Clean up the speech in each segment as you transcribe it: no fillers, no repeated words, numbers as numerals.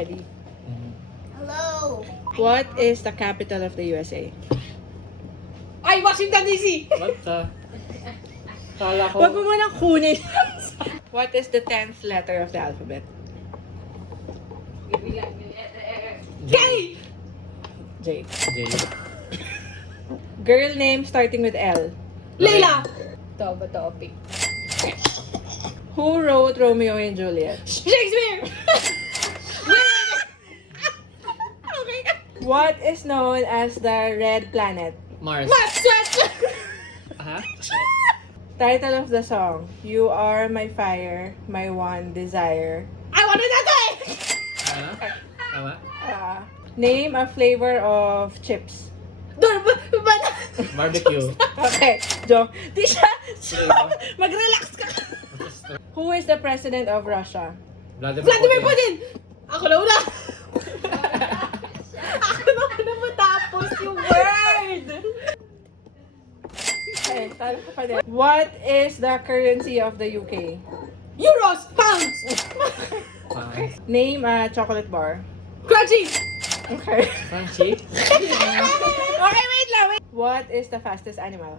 Ready? Hello. What is the capital of the USA? Ay, Washington DC! What the? Kala ko. Huwag mo munang kunin. What is the 10th letter of the alphabet? J. J. J. Girl name starting with L. Layla! Ito ba topic? Who wrote Romeo and Juliet? Shakespeare! What is known as the red planet? Mars. Matt Sweat! Ha? Title of the song, You Are My Fire, My One Desire. I wanna die! Ano? Tama? Name a flavor of chips. Barbecue. Okay, joke. Di siya. Mag-relax ka. Who is the president of Russia? Vladimir Putin! Ako na una! Ako na una matapos yung word! Okay, talo ka pa din. What is the currency of the UK? Euros! Pounds! Name a chocolate bar. Crunchy! Okay. Crunchy? Okay, wait lang. Wait. What is the fastest animal?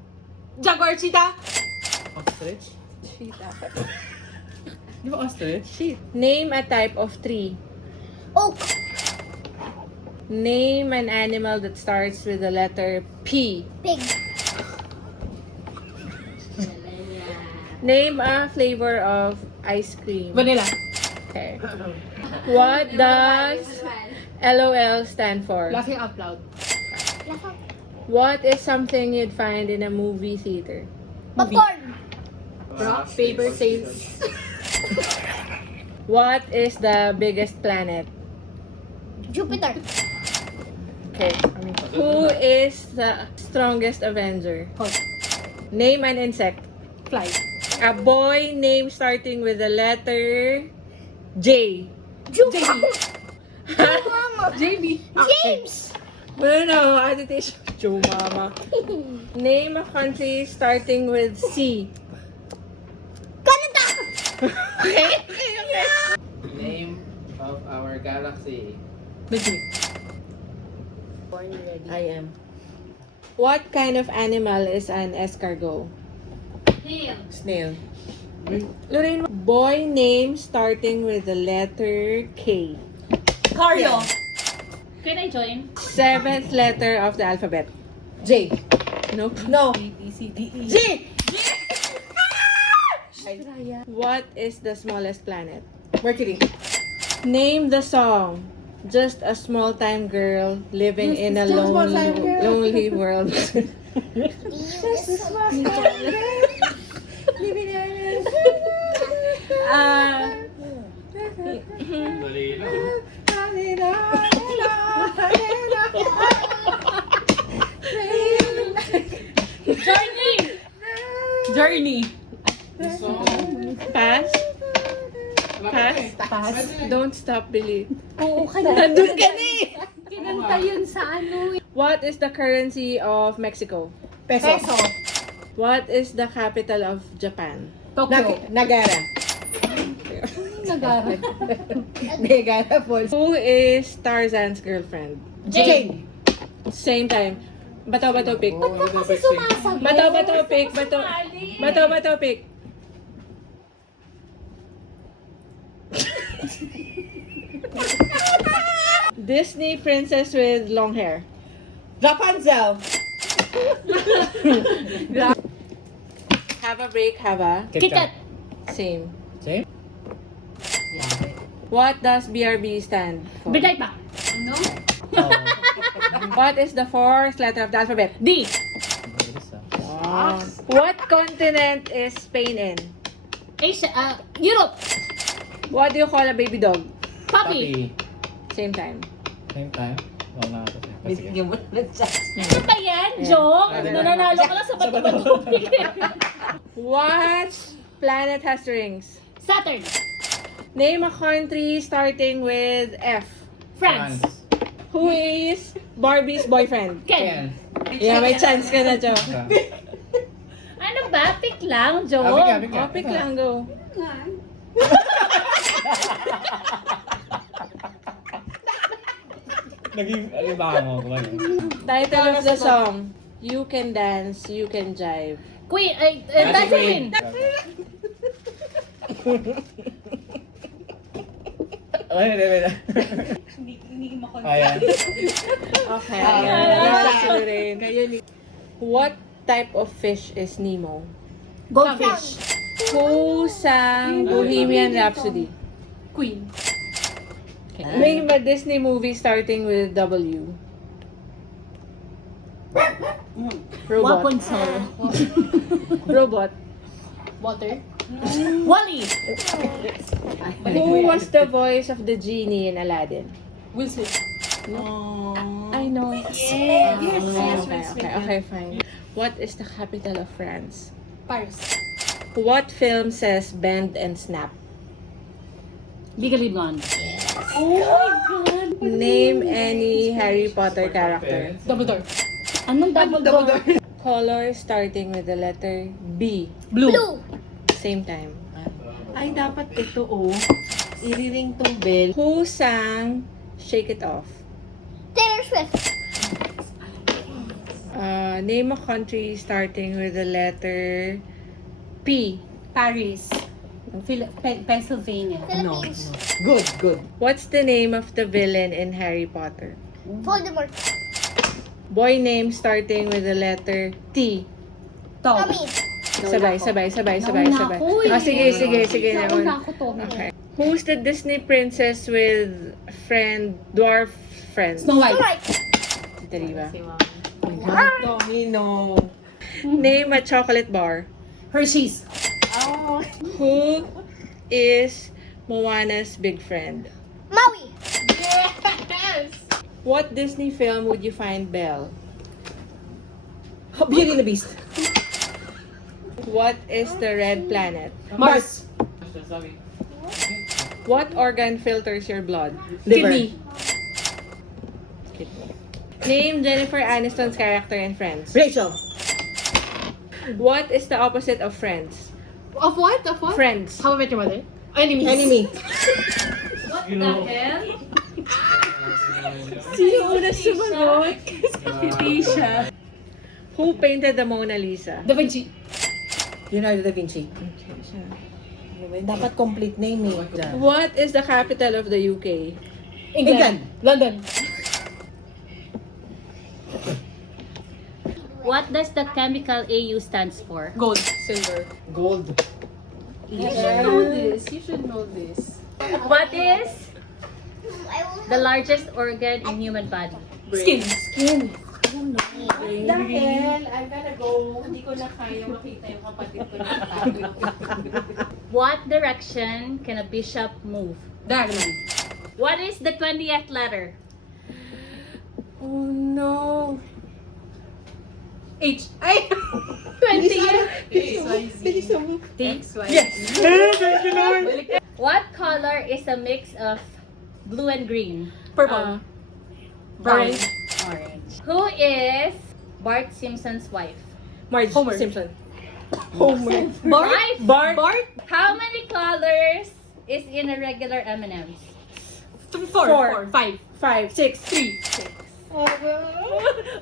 Jaguar cheetah! Ostrich? Cheetah. Di ba ostrich? Name a type of tree. Oak. Name an animal that starts with the letter P. Pig. Name a flavor of ice cream. Vanilla. Okay. What does LOL stand for? Laughing out loud. What is something you'd find in a movie theater? Popcorn. Rock, paper, scissors. What is the biggest planet? Jupiter. Okay. Who is the strongest Avenger? Hulk. Name an insect. Fly. A boy name starting with the letter J. JB. Mama. JB. James. No, aditation. Joe Mama. Name a country starting with C. Canada. Okay? Name of our galaxy. Born ready. I am. What kind of animal is an escargot? Snail. Lorraine, boy name starting with the letter K. Carlo. Can I join? 7th letter of the alphabet. J. Nope. No. G! What is the smallest planet? Mercury. Name the song. Just a small time girl living in a just a small time girl. lonely world. Dali lang. Journey. Pass? Pass? Pass. Don't stop, Billy. Oo, kaya. Nandun ka na eh! Kinanta yun sa ano. What is the currency of Mexico? Peso. What is the capital of Japan? Tokyo. Nagara. Nagara. Nagara Falls. Who is Tarzan's girlfriend? Jane. Same time. Bato, bato, pick. Ba't ka kasi sumasagot? Bato, bato, pick. Bato, bato, bato, pick. Disney princess with long hair. Rapunzel. Have a break, have a. KitKat. Same. Same? What does BRB stand for? Bigay pa. Oh. What is the 4th letter of the alphabet? D. What continent is Spain in? Asia. Europe. What do you call a baby dog? Puppy. Same time. Same time? Oo nga ako. Sige. Bigyan mo na chance. Ano ba yan? Joke? Nananalo ka lang sa bato-bato. What planet has rings? Saturn. Name a country starting with F. France. Who is Barbie's boyfriend? Ken. Yeah, may chance ka na, Jo. Ano ba? Pick lang, joke. Oh, pick lang, go. Naging alibango ko man. Title of the song, You Can Dance, You Can Jive. Queen, that's Queen. Wait. Ayan. Okay. Ayan. Si Lorraine. What type of fish is Nemo? Goldfish. Who sang Bohemian Rhapsody? Queen. Name a Disney movie starting with W. Robot. Rapunzel. Robot. Water. Wally. Who was the voice of the genie in Aladdin? Will Smith. I know. Yes. Okay, fine. What is the capital of France? Paris. What film says bend and snap? Legally Blonde. Name any Harry Potter character. Dumbledore. Anong double door? Color starting with the letter B. Blue. Same time. Ay, dapat ito, oh. Iriring tong bell. Who sang Shake It Off? Taylor Swift. Name a country starting with the letter P. Paris. Pennsylvania. Philippines. Good. What's the name of the villain in Harry Potter? Voldemort. Boy name starting with the letter T. Tom. Tommy. Sabay. Nauna ako eh. Sige. Nauna ako, Tommy. Okay. Who's the Disney princess with dwarf friends? Snow White. Alright. Diba? Tommy, no. Name a chocolate bar. Hershey's. Who is Moana's big friend? Maui. What Disney film would you find Belle? Beauty and the Beast. What is the red planet? Mars. What organ filters your blood? Liver. Kidney. Name Jennifer Aniston's character in Friends. Rachel. What is the opposite of Friends? Of what? Friends. How about your mother? Enemies. Enemy. What the hell? Sino una sumagot? Tisha. Who painted the Mona Lisa? Da Vinci. Leonardo da Vinci. Dapat complete name eh. What is the capital of the UK? England. London. What does the chemical AU stands for? Gold. Silver. Gold. You should know this. What is I will the largest organ in human body? Skin. Dahil, I'm gonna go. Hindi ko na kaya makita yung kapatid ko na What direction can a bishop move? Diagonal. What is the 20th letter? Oh no. H. Ay! 20th. Bilis mo. Yes. What color is a mix of blue and green? Purple. Brown. Orange. Who is Bart Simpson's wife? Marge Homer. Simpson. Wife? Bart. How many colors is in a regular M&M's? Four. Five. 5, 6, 3. Oh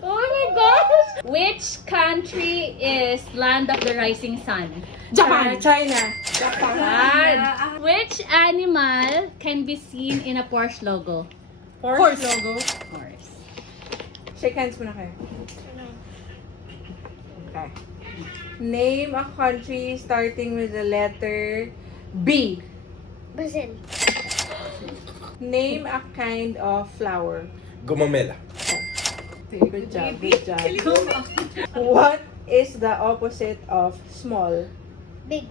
my gosh! Which country is land of the rising sun? Japan. China. Japan. Which animal can be seen in a Porsche logo? Horse logo. Horse. Shake hands muna kayo. Okay. Name a country starting with the letter B. Brazil. Name a kind of flower. Gumamela. Good job. What is the opposite of small? Big.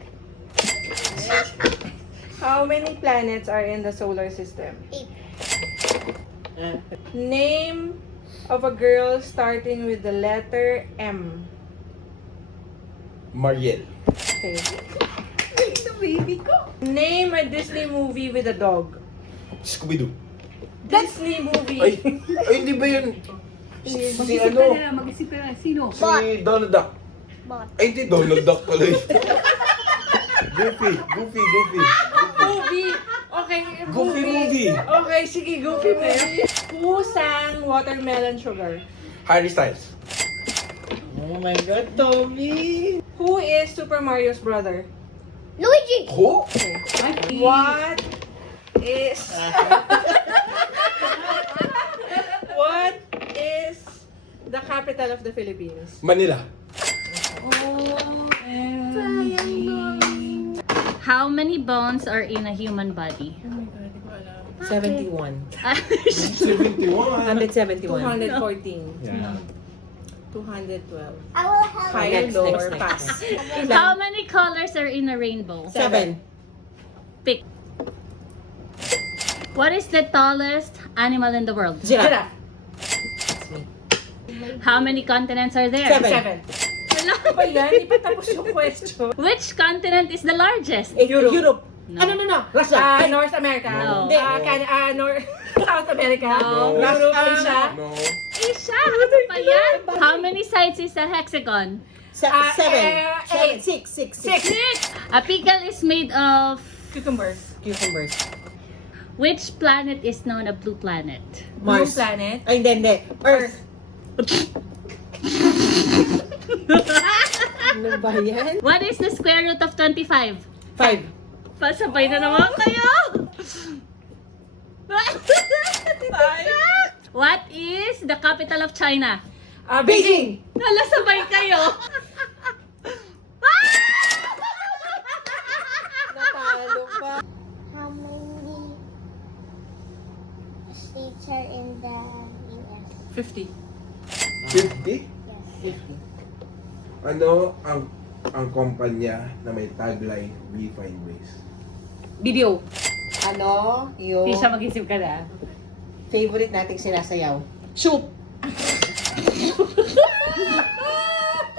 How many planets are in the solar system? 8. Name of a girl starting with the letter M. Mariel. Okay. Name a Disney movie with a dog. Scooby-Doo. Disney movie. Ay, hindi ba yun? Si ano? Mag-isip ka na. Sino? Si Donald Duck. Bot. Ay, hindi Donald Duck pala yun. Goofy. Movie. Okay, Goofy movie. Okay, sige, Goofy movie. Who sang Watermelon Sugar? Harry Styles. Oh my God, Tommy! Who is Super Mario's brother? Luigi. Who? What is... What is the capital of the Philippines? Manila. How many bones are in a human body? 71. 71. 171. 214. Yeah. 212. I will help. Higher, Next, lower, next, pass. How many colors are in a rainbow? 7. Pick. What is the tallest animal in the world? Giraffe. How many continents are there? 7. Ano ba yan? Di pa tapos yung question. Which continent is the largest? Europe. No. No. Russia. North America. No. South America. No. Europe, Asia. No. Asia! Ano pa yan? How many sides is a hexagon? 7. eight. 6. A pickle is made of... Cucumbers. Cucumbers. Which planet is known a blue planet? Blue Mars. planet. Ay, hindi. Earth. Ano ba yan? What is the square root of 25? 5. Pasabay na naman kayo! What is the capital of China? Beijing. Nalasabay kayo! Natalo pa. How many states are in the US? 50. 50? Yes. Ano ang kumpanya na may tagline We Find Ways? Video. Ano yung Hindi siya mag-isip ka na. favorite nating sinasayaw? Shoot.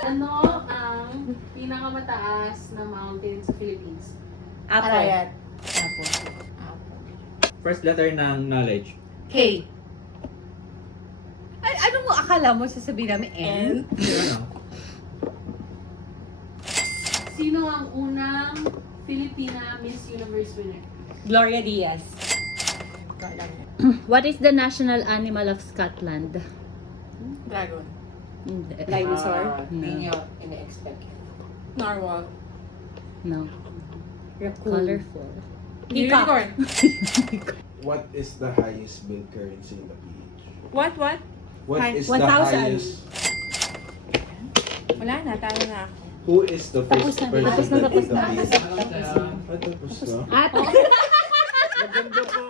Ano ang pinakamataas na mountain sa Philippines? Arayat. First letter ng knowledge. K. Ano mo akala mo sasabihin namin? N? Ano? Sino ang unang Filipina Miss Universe winner? Gloria Diaz. What is the national animal of Scotland? Dragon. Hindi. Dinosaur? Hindi nyo ina-expect. Narwhal. No. Raccoon. Colorful. Unicorn. What is the highest bill currency in the PH? What? What Hi- is the 1,000. highest? Wala na, talo na ako. Who is the first president Tapos na. in the PH? Tapos na. At Maganda pa.